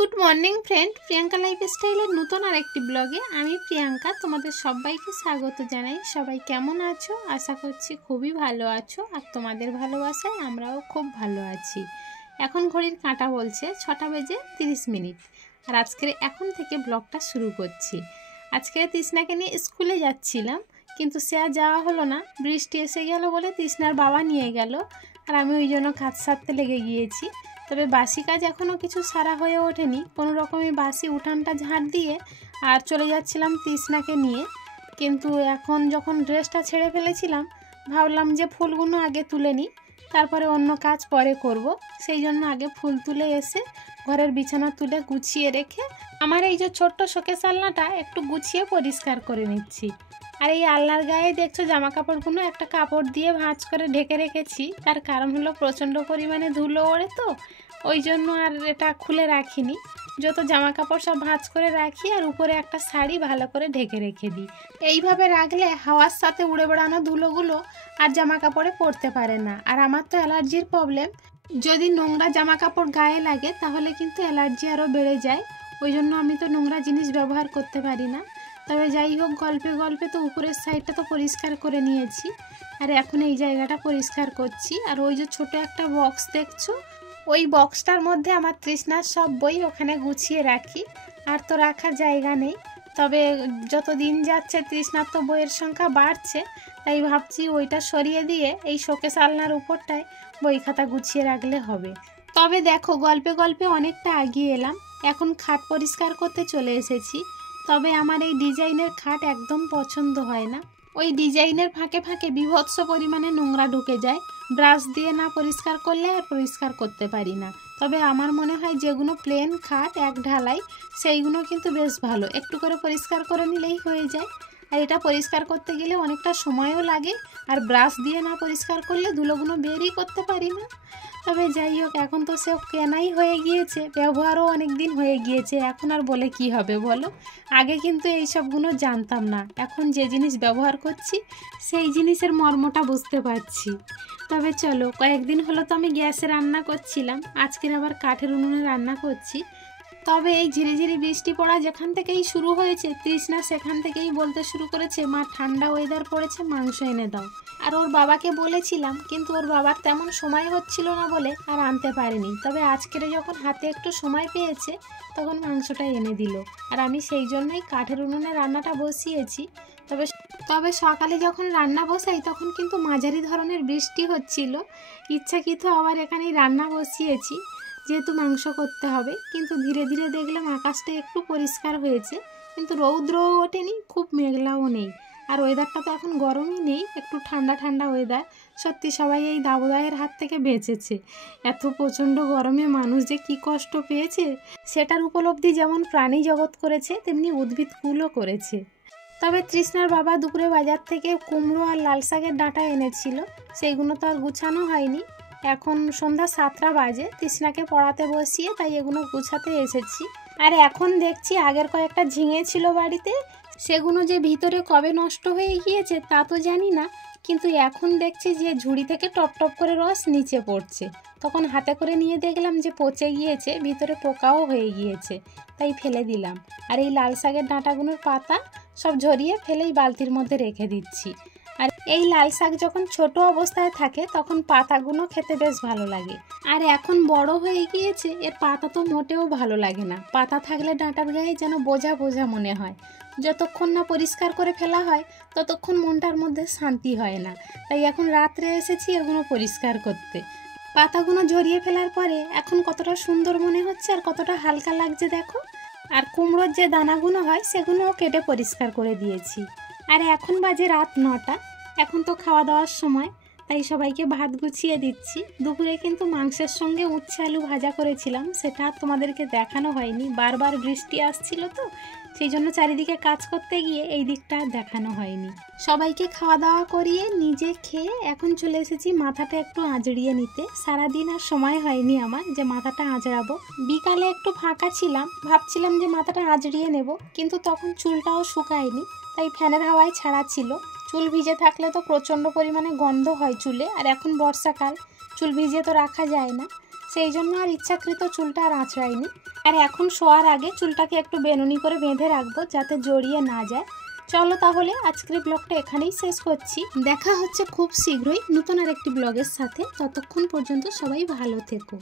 Good morning friend, Priyanka লাইফস্টাইলের নতুন আরেকটি ব্লগে আমি প্রিয়াঙ্কা তোমাদের সবাইকে স্বাগত জানাই। সবাই কেমন আছো? আশা করছি খুবই ভালো আছো, আর তোমাদের ভালোবাসায় আমরাও খুব ভালো আছি। এখন ঘড়ির কাঁটা বলছে 6টা বেজে 30 মিনিট, আর আজকের এখন থেকে ব্লগটা শুরু করছি। আজকে তৃষ্ণাকে নিয়ে স্কুলে যাচ্ছিলাম, কিন্তু সে আর যাওয়া হলো না। বৃষ্টি এসে গেল বলে তৃষ্ণার বাবা নিয়ে গেল, আর আমি ওই জন্য কাজ সারতে লেগে গিয়েছি। তবে বাসি কাজ এখনও কিছু সারা হয়ে ওঠেনি। কোনো রকমই বাসি উঠানটা ঝাড় দিয়ে আর চলে যাচ্ছিলাম তৃষ্ণাকে নিয়ে। কিন্তু এখন যখন ড্রেসটা ছেড়ে ফেলেছিলাম, ভাবলাম যে ফুলগুলো আগে তুলে নিই, তারপরে অন্য কাজ পরে করব। সেই জন্য আগে ফুল তুলে এসে ঘরের বিছানা তুলে গুছিয়ে রেখে আমার এই যে ছোট্ট শোকেস আলনাটা একটু গুছিয়ে পরিষ্কার করে নিচ্ছি। আর এই আলনার গায়ে দেখছো জামা কাপড়গুলো একটা কাপড় দিয়ে ভাঁজ করে ঢেকে রেখেছি। তার কারণ হলো প্রচণ্ড পরিমাণে ধুলো ওড়ে, তো ওই জন্য আর এটা খুলে রাখিনি। যত জামা কাপড় সব ভাঁজ করে রাখি, আর উপরে একটা শাড়ি ভালো করে ঢেকে রেখে দিই। এইভাবে রাখলে হাওয়ার সাথে উড়ে বেড়ানো ধুলোগুলো আর জামা কাপড়ে পড়তে পারে না। আর আমার তো অ্যালার্জির প্রবলেম, যদি নোংরা জামা কাপড় গায়ে লাগে তাহলে কিন্তু অ্যালার্জি আরও বেড়ে যায়। ওই জন্য আমি তো নোংরা জিনিস ব্যবহার করতে পারি না। তবে যাই হোক, গল্পে গল্পে তো উপরের সাইডটা তো পরিষ্কার করে নিয়েছি, আর এখন এই জায়গাটা পরিষ্কার করছি। আর ওই যে ছোট একটা বক্স দেখছো, ওই বক্সটার মধ্যে আমার তৃষ্ণার সব বই ওখানে গুছিয়ে রাখি। আর তো রাখার জায়গা নেই। তবে যত দিন যাচ্ছে তৃষ্ণার তো বইয়ের সংখ্যা বাড়ছে, তাই ভাবছি ওইটা সরিয়ে দিয়ে এই শোকেস আলনার উপরটায় বই খাতা গুছিয়ে রাখলে হবে। তবে দেখো, গল্পে গল্পে অনেকটা এগিয়ে এলাম। এখন খাট পরিষ্কার করতে চলে এসেছি। তবে আমার এই ডিজাইনের খাট একদম পছন্দ হয় না। ওই ডিজাইনের ফাঁকে ফাঁকে বীভৎস পরিমাণে নোংরা ঢুকে যায়। ব্রাশ দিয়ে না পরিষ্কার করলে আর পরিষ্কার করতে পারি না। তবে আমার মনে হয় যেগুলো প্লেন খাট এক ঢালাই, সেইগুলো কিন্তু বেশ ভালো, একটু করে পরিষ্কার করে নিলেই হয়ে যায়। আর এটা পরিষ্কার করতে গেলে অনেকটা সময়ও লাগে, আর ব্রাশ দিয়ে না পরিষ্কার করলে ধুলোগুলো বেরই করতে পারি না। তবে যাই হোক, এখন তো সব কেনাই হয়ে গিয়েছে, ব্যবহারও অনেক দিন হয়ে গিয়েছে, এখন আর বলে কি হবে বলো। আগে কিন্তু এই সবগুলো জানতাম না, এখন যে জিনিস ব্যবহার করছি সেই জিনিসের মর্মটা বুঝতে পারছি। তবে চলো, কয়েকদিন হলো তো আমি গ্যাসে রান্না করছিলাম, আজকের আবার কাঠের উনুনে রান্না করছি। তবে এই ঝিরিঝিরি বৃষ্টি পড়া যেখান থেকেই শুরু হয়েছে, তৃষ্ণা সেখান থেকেই বলতে শুরু করেছে, মা ঠান্ডা ওয়েদার পড়েছে, মাংস এনে দাও। আর ওর বাবাকে বলেছিলাম, কিন্তু ওর বাবার তেমন সময় হচ্ছিল না বলে আর আনতে পারেনি। তবে আজকের যখন হাতে একটু সময় পেয়েছে, তখন মাংসটা এনে দিল। আর আমি সেই জন্যই কাঠের উনুনে রান্নাটা বসিয়েছি। তবে তবে সকালে যখন রান্না বসাই তখন কিন্তু মাঝারি ধরনের বৃষ্টি হচ্ছিল। ইচ্ছাকৃত আবার এখানেই রান্না বসিয়েছি, যেহেতু মাংস করতে হবে। কিন্তু ধীরে ধীরে দেখলাম আকাশটা একটু পরিষ্কার হয়েছে, কিন্তু রৌদ্রও ওঠেনি, খুব মেঘলাও নেই। আর ওয়েদারটা তো এখন গরমই নেই, একটু ঠান্ডা ঠান্ডা ওয়েদার। সত্যি সবাই এই দাবদাহের হাত থেকে বেঁচেছে। এত প্রচণ্ড গরমে মানুষ যে কী কষ্ট পেয়েছে, সেটার উপলব্ধি যেমন প্রাণী জগৎ করেছে, তেমনি উদ্ভিদকুলও করেছে। তবে তৃষ্ণার বাবা দুপুরে বাজার থেকে কুমড়ো আর লাল শাকের ডাঁটা এনেছিল, সেইগুলো তো আর গুছানো হয়নি। এখন সন্ধ্যা 7টা বাজে, তৃষ্ণাকে পড়াতে বসিয়ে তাই এগুলো গুছাতে এসেছি। আর এখন দেখছি আগের কয়েকটা ঝিঙে ছিল বাড়িতে, সেগুলো যে ভিতরে কবে নষ্ট হয়ে গিয়েছে তা তো জানি না, কিন্তু এখন দেখছি যে ঝুড়ি থেকে টপ টপ করে রস নিচে পড়ছে। তখন হাতে করে নিয়ে দেখলাম যে পচে গিয়েছে, ভিতরে পোকাও হয়ে গিয়েছে, তাই ফেলে দিলাম। আর এই লাল শাকের ডাঁটাগুলোর পাতা সব ঝরিয়ে ফেলেই বালতির মধ্যে রেখে দিচ্ছি। আর এই লাল শাক যখন ছোট অবস্থায় থাকে তখন পাতাগুলো খেতে বেশ ভালো লাগে, আর এখন বড় হয়ে গিয়েছে এর পাতা তো মোটেও ভালো লাগে না। পাতা থাকলে ডাঁটার গায়ে যেন বোঝা বোঝা মনে হয়। যতক্ষণ না পরিষ্কার করে ফেলা হয় ততক্ষণ মনটার মধ্যে শান্তি হয় না। তাই এখন রাত্রে এসেছি এগুলো পরিষ্কার করতে। পাতাগুলো ঝরিয়ে ফেলার পরে এখন কতটা সুন্দর মনে হচ্ছে আর কতটা হালকা লাগছে দেখো। আর কুমড়োর যে দানাগুলো হয় সেগুলোও কেটে পরিষ্কার করে দিয়েছি। আর এখন বাজে রাত 9টা, এখন তো খাওয়া দাওয়ার সময়, তাই সবাইকে ভাত গুছিয়ে দিচ্ছি। দুপুরে কিন্তু মাংসের সঙ্গে উচ্ছে আলু ভাজা করেছিলাম, সেটা তোমাদেরকে দেখানো হয়নি, বারবার বৃষ্টি আসছিল তো, সেই জন্য চারিদিকে কাজ করতে গিয়ে এই দিকটা দেখানো হয়নি। সবাইকে খাওয়া দাওয়া করিয়ে নিজে খেয়ে এখন চলে এসেছি মাথাটা একটু আঁচড়িয়ে নিতে। সারাদিন আর সময় হয়নি আমার যে মাথাটা আঁচড়াবো। বিকালে একটু ফাঁকা ছিলাম, ভাবছিলাম যে মাথাটা আঁচড়িয়ে নেব, কিন্তু তখন চুলটাও শুকায়নি, তাই ফ্যানের হাওয়ায় ছাড়া ছিল। চুল ভিজে থাকলে তো প্রচণ্ড পরিমাণে গন্ধ হয় চুলে, আর এখন বর্ষাকাল, চুল ভিজে তো রাখা যায় না, সেই জন্য আর ইচ্ছাকৃত চুলটা আর আঁচড়াইনি। আর এখন শোয়ার আগে চুলটাকে একটু বেনুনি করে বেঁধে রাখবো যাতে জড়িয়ে না যায়। চলো তাহলে আজকের ব্লগটা এখানেই শেষ করছি। দেখা হচ্ছে খুব শীঘ্রই নতুন আরেকটি ব্লগের সাথে। ততক্ষণ পর্যন্ত সবাই ভালো থেকো।